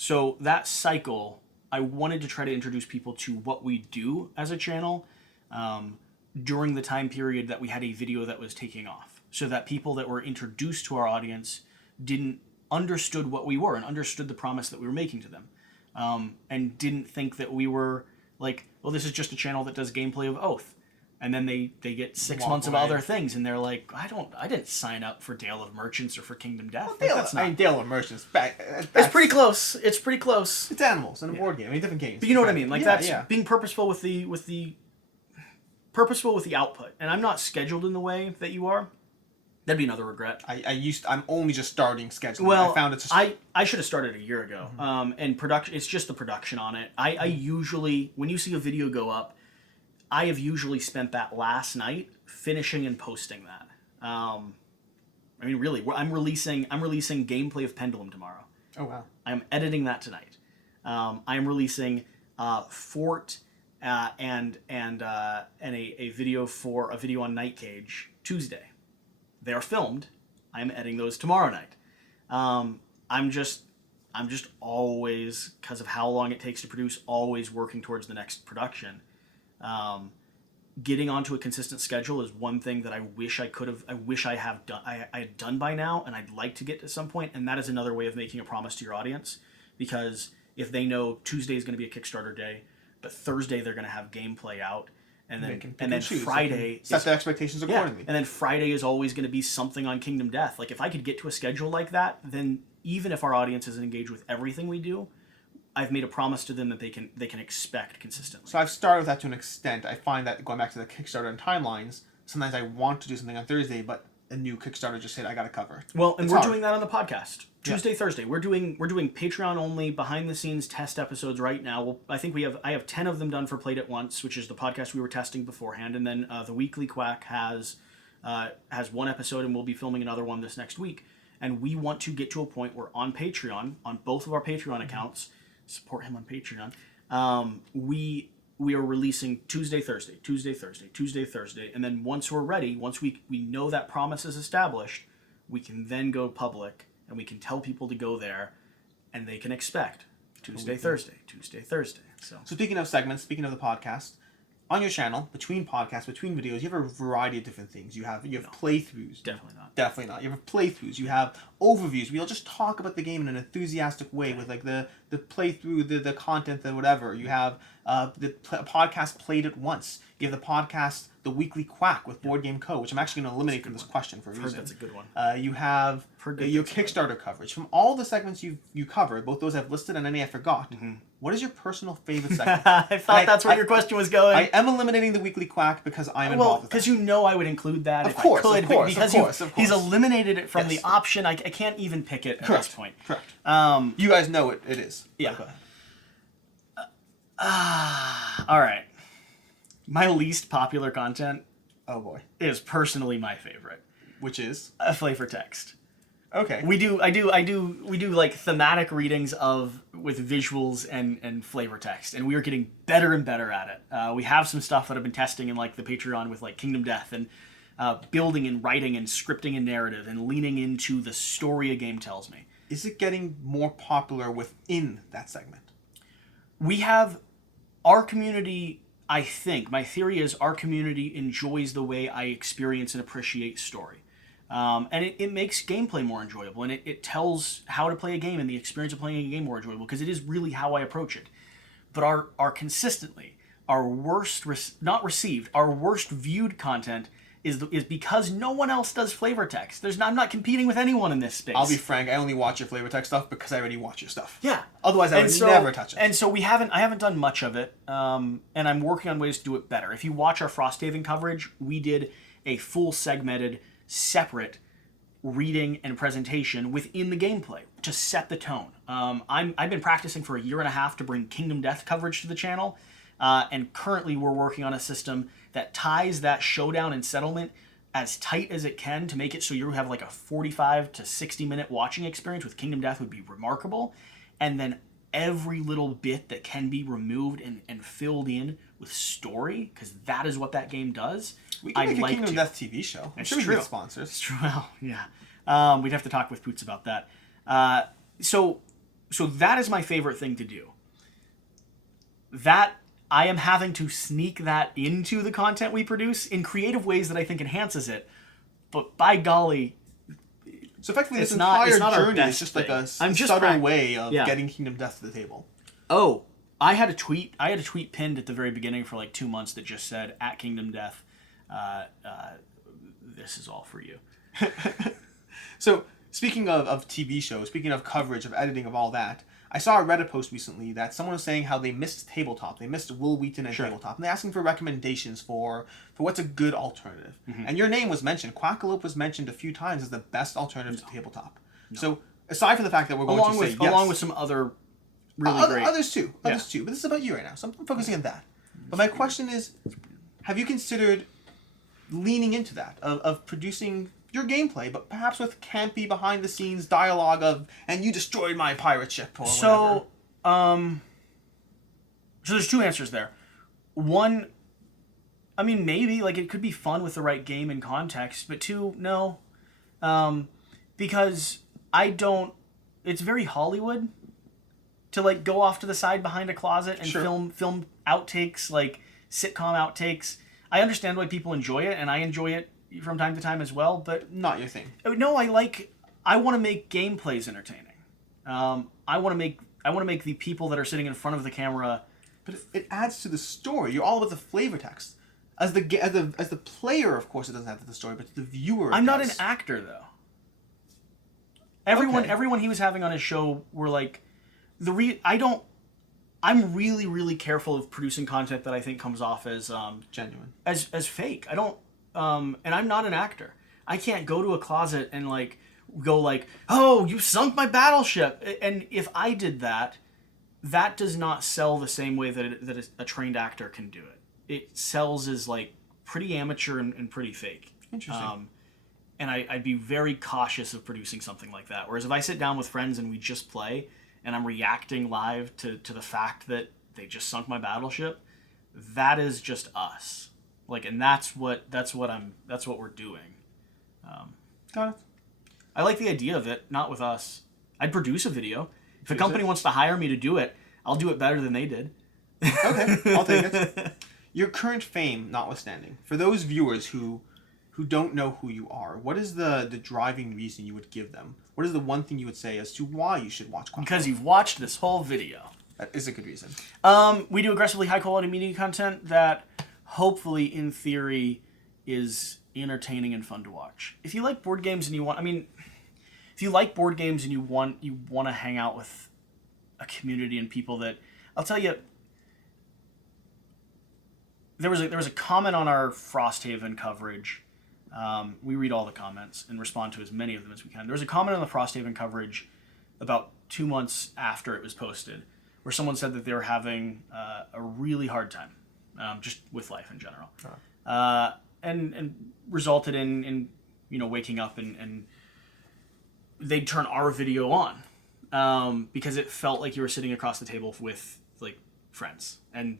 So that cycle, I wanted to try to introduce people to what we do as a channel during the time period that we had a video that was taking off, so that people that were introduced to our audience understood what we were and understood the promise that we were making to them, and didn't think that we were like, well, this is just a channel that does gameplay of Oath. And then they get 6 months of other things, and they're like, I didn't sign up for Dale of Merchants or for Kingdom Death. Well, Dale of Merchants. It's pretty close. It's pretty close. It's animals in a board game. I mean, different games. But you know what I mean? Like being purposeful with the output. And I'm not scheduled in the way that you are. That'd be another regret. I'm only just starting scheduling. Well, I found it's I should have started a year ago. Mm-hmm. And production, it's just the production on it. I usually, when you see a video go up, I have usually spent that last night finishing and posting that. I mean, really, I'm releasing gameplay of Pendulum tomorrow. Oh wow! I'm editing that tonight. I am releasing Fort and a video on Night Cage Tuesday. They are filmed. I am editing those tomorrow night. I'm just always, because of how long it takes to produce, always working towards the next production. Getting onto a consistent schedule is one thing that I wish I had done by now, and I'd like to get to some point, and that is another way of making a promise to your audience, because if they know Tuesday is going to be a Kickstarter day, but Thursday they're going to have gameplay out. And then choose. Friday set the expectations accordingly. And then Friday is always going to be something on Kingdom Death. Like if I could get to a schedule like that, then even if our audience isn't engaged with everything we do, I've made a promise to them that they can expect consistently. So I've started with that to an extent. I find that going back to the Kickstarter and timelines, sometimes I want to do something on Thursday, but a new Kickstarter just said I got to cover it. Well, and we're doing that on the podcast. Tuesday, Thursday. We're doing Patreon only behind the scenes test episodes right now. I have 10 of them done for Played At Once, which is the podcast we were testing beforehand, and then the Weekly Quack has one episode, and we'll be filming another one this next week. And we want to get to a point where on Patreon, on both of our Patreon accounts, support him on Patreon. We are releasing Tuesday, Thursday, Tuesday, Thursday, Tuesday, Thursday, and then once we're ready, once we know that promise is established, we can then go public and we can tell people to go there, and they can expect Tuesday, Thursday, Tuesday, Thursday. So speaking of segments, speaking of the podcast, on your channel, between podcasts, between videos, you have a variety of different things. You have playthroughs. Definitely not. You have playthroughs. You have overviews. We'll just talk about the game in an enthusiastic way with like the playthrough, the content, the whatever. You have the podcast Played At Once. You have the podcast The Weekly Quack with BoardGameCo, which I'm actually going to eliminate from this question for a reason. That's a good one. You have your Kickstarter coverage. From all the segments you covered, both those I've listed and any I forgot, what is your personal favorite segment? I thought that's where your question was going. I am eliminating the Weekly Quack because I'm involved with that. Because you know I would include that of course. He's eliminated it from the option. I can't even pick it at this point. Correct. You guys know it is. Yeah. All right. My least popular content, oh boy, is personally my favorite, which is a flavor text. Okay. We do like thematic readings with visuals and flavor text, and we are getting better and better at it. We have some stuff that I've been testing in like the Patreon with like Kingdom Death and building and writing and scripting and narrative and leaning into the story a game tells me. Is it getting more popular within that segment? We have our community. I think my theory is our community enjoys the way I experience and appreciate story. And it makes gameplay more enjoyable, and it tells how to play a game and the experience of playing a game more enjoyable, because it is really how I approach it. But our consistently, our worst viewed content is because no one else does flavor text. I'm not competing with anyone in this space. I'll be frank, I only watch your flavor text stuff because I already watch your stuff. Yeah. Otherwise, I would never touch it. And so I haven't done much of it, and I'm working on ways to do it better. If you watch our Frosthaven coverage, we did a full segmented, separate reading and presentation within the gameplay to set the tone. I've been practicing for a year and a half to bring Kingdom Death coverage to the channel, and currently we're working on a system that ties that showdown and settlement as tight as it can to make it so you have like a 45 to 60 minute watching experience with Kingdom Death would be remarkable. And then every little bit that can be removed and filled in with story, because that is what that game does. We can make a Kingdom Death TV show. I'm sure we can get sponsors. It's true. Well, yeah. We'd have to talk with Poots about that. So that is my favorite thing to do. That I am having to sneak that into the content we produce in creative ways that I think enhances it. But by golly, so effectively, this entire journey is just like a subtle way of getting Kingdom Death to the table. Oh, I had a tweet pinned at the very beginning for like 2 months that just said, "At Kingdom Death, this is all for you." So speaking of TV shows, speaking of coverage, of editing, of all that, I saw a Reddit post recently that someone was saying how they missed tabletop. They missed Will Wheaton and tabletop. And they're asking for recommendations for what's a good alternative. Mm-hmm. And your name was mentioned. Quackalope was mentioned a few times as the best alternative to tabletop. No. So aside from the fact that we're going to say yes. Along with some other really great... Others too. But this is about you right now. So I'm focusing on that. But my question is, have you considered leaning into that, of producing your gameplay, but perhaps with campy behind-the-scenes dialogue of, and you destroyed my pirate ship, or whatever. So there's two answers there. One, I mean, maybe, like, it could be fun with the right game and context, but two, no. Because it's very Hollywood to, like, go off to the side behind a closet and film outtakes, like, sitcom outtakes. I understand why people enjoy it, and I enjoy it from time to time as well, but not your thing. No, I want to make gameplays entertaining. I want to make the people that are sitting in front of the camera But it adds to the story. You're all about the flavor text. As the player, of course, it doesn't have the story, but the viewer. I'm not an actor though. Everyone he was having on his show were like, I'm really, really careful of producing content that I think comes off as genuine, as fake. I don't, and I'm not an actor. I can't go to a closet and go like, oh, you sunk my battleship. And if I did that, that does not sell the same way that a trained actor can do it. It sells as like pretty amateur and pretty fake. Interesting. And I'd be very cautious of producing something like that. Whereas if I sit down with friends and we just play, and I'm reacting live to the fact that they just sunk my battleship, that is just us. Like, and that's what we're doing. Got it. I like the idea of it, not with us. I'd produce a video. If a company wants to hire me to do it, I'll do it better than they did. Okay, I'll take it. Your current fame notwithstanding, for those viewers who don't know who you are, what is the driving reason you would give them? What is the one thing you would say as to why you should watch Quackalope? Because you've watched this whole video. That is a good reason. We do aggressively high-quality media content that hopefully, in theory, is entertaining and fun to watch. If you like board games and you want... if you like board games and you want to hang out with a community and people that... I'll tell you... There was a comment on our Frosthaven coverage. We read all the comments and respond to as many of them as we can. There was a comment on the Frosthaven coverage about 2 months after it was posted where someone said that they were having a really hard time just with life in general. And resulted in waking up and they'd turn our video on because it felt like you were sitting across the table with like friends and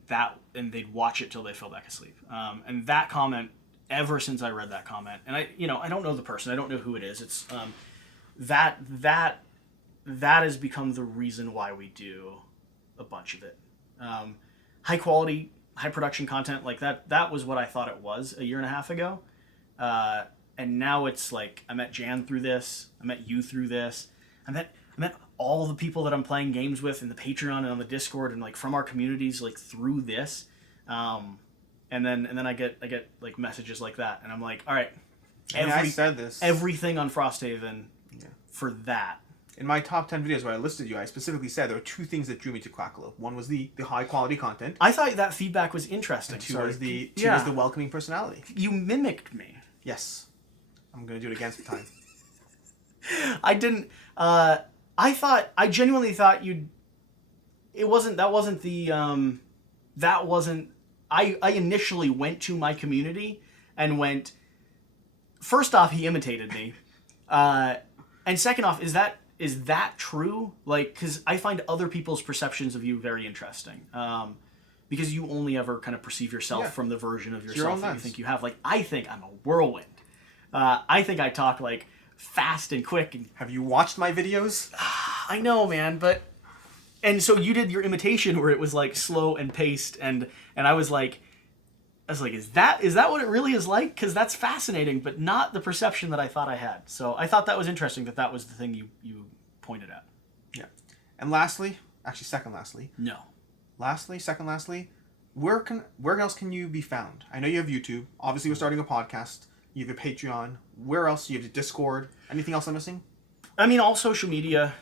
they'd watch it till they fell back asleep. And that comment, ever since I read that comment, and I don't know the person, I don't know who it is. It's that has become the reason why we do a bunch of it. High quality, high production content like that was what I thought it was a year and a half ago. And now it's like I met Jan through this, I met you through this, I met all the people that I'm playing games with in the Patreon and on the Discord and like from our communities like through this. And then I get like messages like that, and I'm like, all right, I said this. Everything on Frosthaven for that. In my top 10 videos where I listed you, I specifically said there were two things that drew me to Quackalope. One was the high quality content. I thought that feedback was interesting. And two was the welcoming personality. You mimicked me. Yes, I'm gonna do it again sometime. I didn't. I genuinely thought you'd. That wasn't. I initially went to my community and went, first off, he imitated me. And second off, is that true? Like, because I find other people's perceptions of you very interesting. Because you only ever kind of perceive yourself from the version of yourself that you think you have. Like, I think I'm a whirlwind. I think I talk, like, fast and quick. And have you watched my videos? I know, man, but... And so you did your imitation where it was like slow and paced, and I was like, is that what it really is like? Because that's fascinating, but not the perception that I thought I had. So I thought that was interesting that was the thing you pointed at. Yeah. And lastly, second lastly, where else can you be found? I know you have YouTube. Obviously, we're starting a podcast. You have a Patreon. Where else? You have a Discord. Anything else I'm missing? I mean, all social media.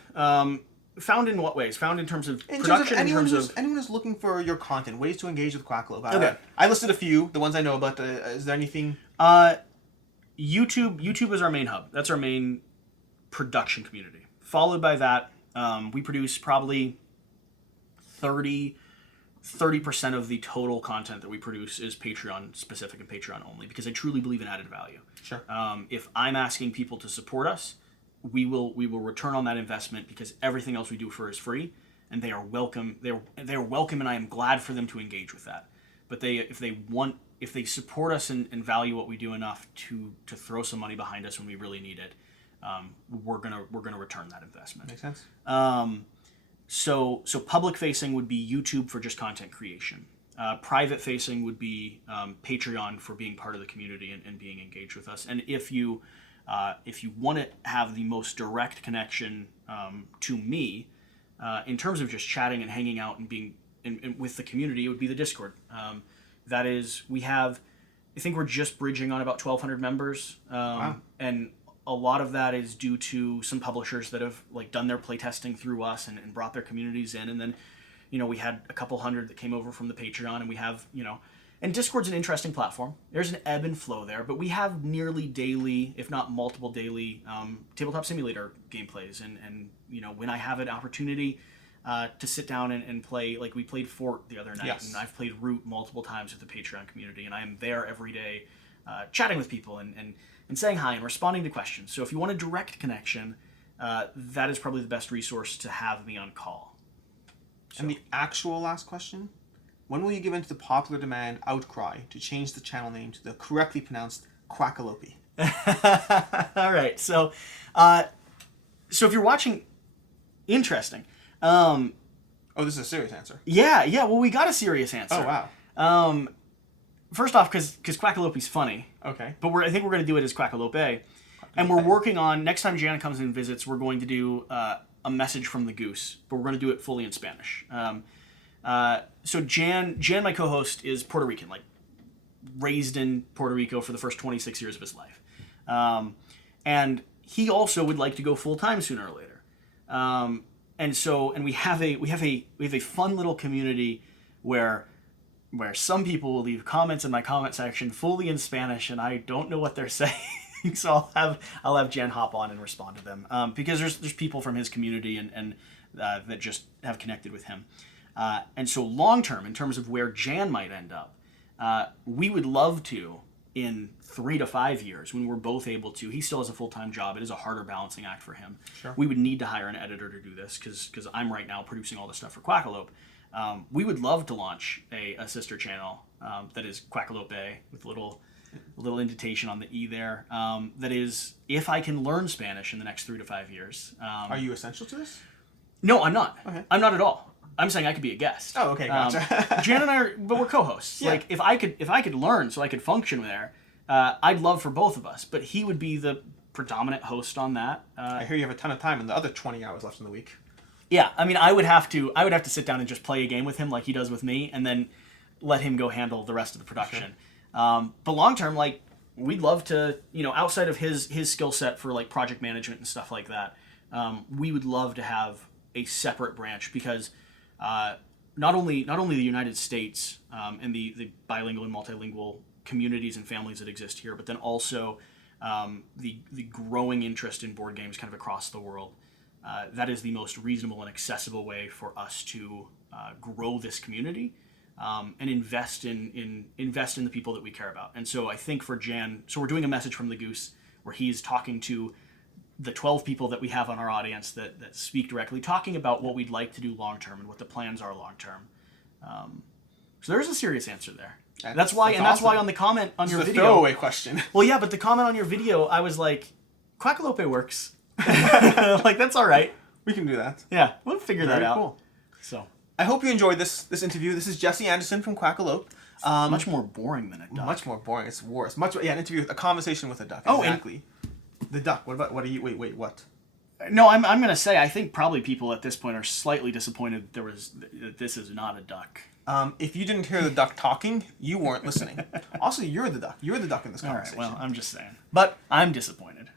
Found in what ways? Found in terms of production? Anyone who's looking for your content, ways to engage with Quackalope. Okay. I listed a few, the ones I know, but is there anything? YouTube is our main hub. That's our main production community. Followed by that, we produce probably 30% of the total content that we produce is Patreon specific and Patreon only, because I truly believe in added value. Sure. If I'm asking people to support us, we will return on that investment because everything else we do is free, and they are welcome. They are welcome, and I am glad for them to engage with that. But if they support us and value what we do enough to throw some money behind us when we really need it, we're gonna return that investment. Makes sense. So public facing would be YouTube for just content creation. Private facing would be Patreon for being part of the community and being engaged with us. And if you want to have the most direct connection to me, in terms of just chatting and hanging out and being with the community, it would be the Discord. That is, I think we're just bridging on about 1,200 members. Wow. And a lot of that is due to some publishers that have like done their playtesting through us and brought their communities in. And then, we had a couple hundred that came over from the Patreon, and we have, and Discord's an interesting platform. There's an ebb and flow there, but we have nearly daily, if not multiple daily, tabletop simulator gameplays. And when I have an opportunity to sit down and play, like we played Fort the other night, Yes. and I've played Root multiple times with the Patreon community, and I am there every day chatting with people and saying hi and responding to questions. So if you want a direct connection, that is probably the best resource to have me on call. So. And the actual last question: when will you give in to the popular demand outcry to change the channel name to the correctly pronounced Quackalope? All right. So if you're watching, interesting. Oh, this is a serious answer. Yeah. Well, we got a serious answer. Oh, wow. First off, because Quackalope's funny. Okay. But I think we're going to do it as Quackalope. And we're working on, next time Jan comes and visits, we're going to do a message from the goose. But we're going to do it fully in Spanish. So Jan, my co-host, is Puerto Rican, like raised in Puerto Rico for the first 26 years of his life. And he also would like to go full-time sooner or later. And we have a fun little community where some people will leave comments in my comment section fully in Spanish, and I don't know what they're saying. So I'll have Jen hop on and respond to them, because there's people from his community and that just have connected with him. And so long term, in terms of where Jan might end up, we would love to, in 3 to 5 years, when we're both able to. He still has a full-time job. It is a harder balancing act for him. Sure. We would need to hire an editor to do this because I'm right now producing all the stuff for Quackalope. We would love to launch a sister channel that is Quackalope with a little indentation on the E there. That is, if I can learn Spanish in the next 3 to 5 years. Are you essential to this? No, I'm not. Okay. I'm not at all. I'm saying I could be a guest. Oh, okay, gotcha. Jan and but we're co-hosts. Yeah. Like if I could learn, so I could function there, I'd love for both of us. But he would be the predominant host on that. I hear you have a ton of time and the other 20 hours left in the week. Yeah, I mean, I would have to sit down and just play a game with him like he does with me, and then let him go handle the rest of the production. Sure. But long term, like we'd love to, outside of his skill set for like project management and stuff like that, we would love to have a separate branch because. Not only the United States and the bilingual and multilingual communities and families that exist here, but then also the growing interest in board games kind of across the world. That is the most reasonable and accessible way for us to grow this community and invest in the people that we care about. And so I think for Jan, so we're doing a message from the goose where he's talking to the 12 people that we have on our audience that speak directly, talking about what we'd like to do long term and what the plans are long term. So there's a serious anscer there. That's why on the comment on your video, throwaway question. Well, yeah, but the comment on your video, I was like, Quackalope works. Like that's all right. We can do that. Yeah, we'll figure that out. Cool. So I hope you enjoyed this interview. This is Jesse Anderson from Quackalope. Much more boring than a duck. Much more boring. It's worse. An interview, a conversation with a duck. Oh, exactly. The duck. What are you? Wait. What? No, I'm going to say I think probably people at this point are slightly disappointed that this is not a duck. If you didn't hear the duck talking, you weren't listening. Also, you're the duck. You're the duck in this conversation. All right, well, I'm just saying. But I'm disappointed.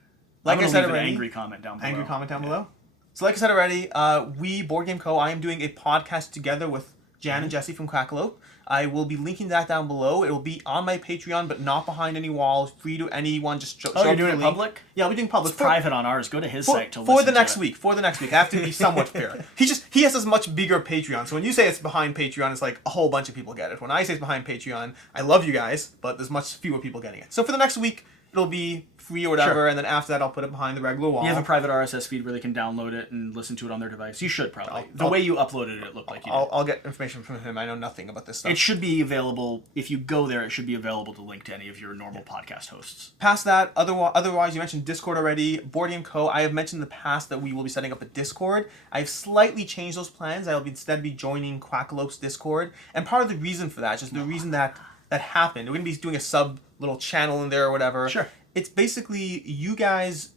Like I said leave already, an angry comment down below. So like I said already, we BoardGameCo, I am doing a podcast together with Jan and Jesse from Quackalope. I will be linking that down below. It will be on my Patreon, but not behind any walls. Free to anyone. Just show you're doing it public? Yeah, we're doing public. It's private on ours. Go to his site to listen for the to next it. week. For the next week, I have to be somewhat fair. He has this much bigger Patreon. So when you say it's behind Patreon, it's like a whole bunch of people get it. When I say it's behind Patreon, I love you guys, but there's much fewer people getting it. So for the next week, it'll be free or whatever, and then after that, I'll put it behind the regular wall. You have a private RSS feed where they can download it and listen to it on their device. You should probably. The way you uploaded it looked like you did. I'll get information from him. I know nothing about this stuff. It should be available. If you go there, it should be available to link to any of your normal podcast hosts. Past that, otherwise, you mentioned Discord already. BoardGameCo, I have mentioned in the past that we will be setting up a Discord. I've slightly changed those plans. I will instead be joining Quackalope's Discord. And part of the reason for that, just the reason that happened, we're going to be doing a sub little channel in there or whatever. Sure. It's basically you guys,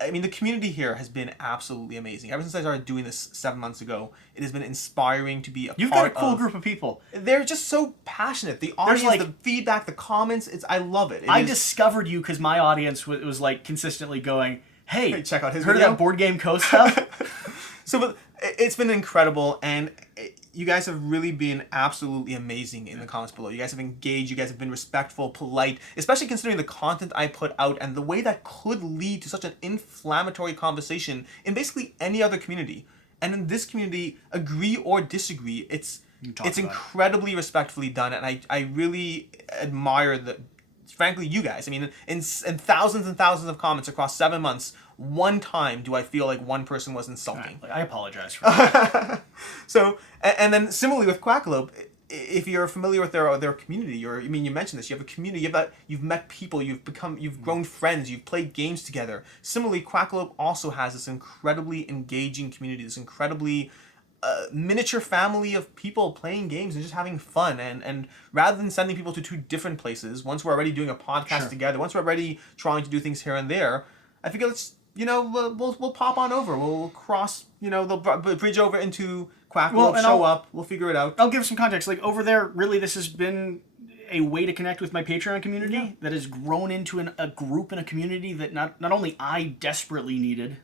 I mean, the community here has been absolutely amazing. Ever since I started doing this 7 months ago, it has been inspiring to be a You've part got a cool of. group of people. They're just so passionate. The audience, like- the feedback, the comments, I love it. I discovered you because my audience was like consistently going, hey, check out his heard video? of that BoardGameCo stuff? So, but it's been incredible, and you guys have really been absolutely amazing in the comments below. You guys have engaged, you guys have been respectful, polite, especially considering the content I put out and the way that could lead to such an inflammatory conversation in basically any other community. And in this community, agree or disagree, it's incredibly respectfully done, and I really admire frankly, you guys. I mean, in thousands and thousands of comments across 7 months, one time do I feel like one person was insulting. I apologize for that. So, and then similarly with Quackalope, if you're familiar with their community, or I mean, you mentioned this, you have a community, you've met people, you've grown friends, you've played games together. Similarly, Quackalope also has this incredibly engaging community, this incredibly miniature family of people playing games and just having fun, and rather than sending people to two different places, once we're already doing a podcast together, once we're already trying to do things here and there, I figure let's we'll pop on over, we'll cross the bridge over into Quackalope, show up, we'll figure it out. I'll give some context. Like over there, really, this has been a way to connect with my Patreon community that has grown into a group and a community that not only I desperately needed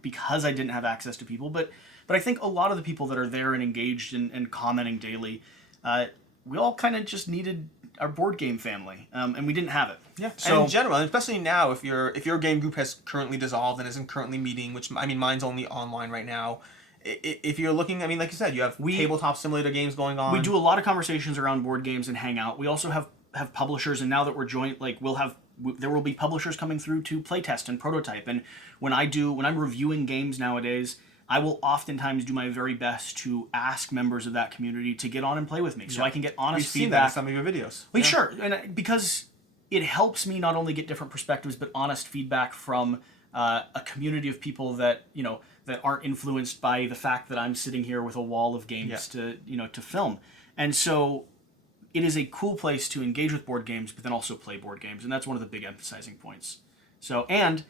because I didn't have access to people, but I think a lot of the people that are there and engaged and commenting daily, we all kind of just needed our board game family, and we didn't have it. Yeah. So in general, and especially now, if your game group has currently dissolved and isn't currently meeting, which I mean, mine's only online right now. If you're looking, I mean, like you said, you have tabletop simulator games going on. We do a lot of conversations around board games and hang out. We also have publishers, and now that we're joint, like there will be publishers coming through to playtest and prototype. And when I'm reviewing games nowadays, I will oftentimes do my very best to ask members of that community to get on and play with me, so I can get honest feedback. We've seen that in some of your videos. Well, sure, and because it helps me not only get different perspectives, but honest feedback from a community of people that that aren't influenced by the fact that I'm sitting here with a wall of games to film. And so it is a cool place to engage with board games, but then also play board games, and that's one of the big emphasizing points. So, and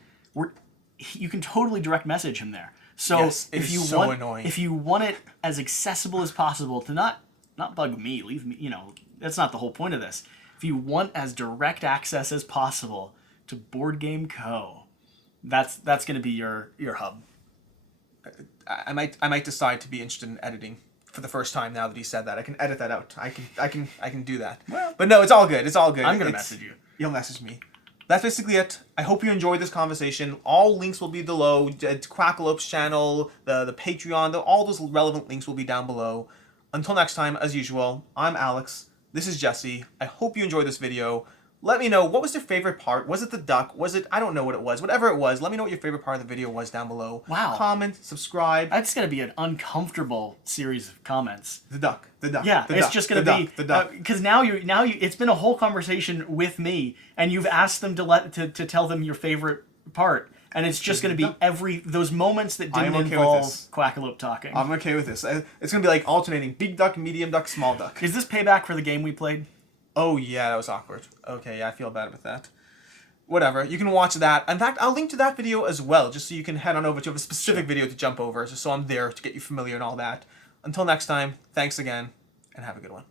you can totally direct message him there. So if you want it as accessible as possible to not bug me, leave me, that's not the whole point of this. If you want as direct access as possible to BoardGameCo, that's going to be your hub. I might decide to be interested in editing for the first time now that he said that. I can edit that out. I can do that. Well, but no, it's all good. It's all good. I'm going to message you. You'll message me. That's basically it. I hope you enjoyed this conversation. All links will be below. Quackalope's channel, the Patreon, all those relevant links will be down below. Until next time, as usual, I'm Alex. This is Jesse. I hope you enjoyed this video. Let me know, what was your favorite part? Was it the duck? Was it, I don't know what it was. Whatever it was, let me know what your favorite part of the video was down below. Wow. Comment, subscribe. That's going to be an uncomfortable series of comments. The duck. Yeah, it's just going to be the duck. Because now it's been a whole conversation with me, and you've asked them to tell them your favorite part, and it's just going to be those moments that didn't involve Quackalope talking. I'm okay with this. It's going to be like alternating big duck, medium duck, small duck. Is this payback for the game we played? Oh yeah, that was awkward. Okay, yeah, I feel bad with that. Whatever, you can watch that. In fact, I'll link to that video as well, just so you can head on over to a specific video to jump over, just so I'm there to get you familiar and all that. Until next time, thanks again, and have a good one.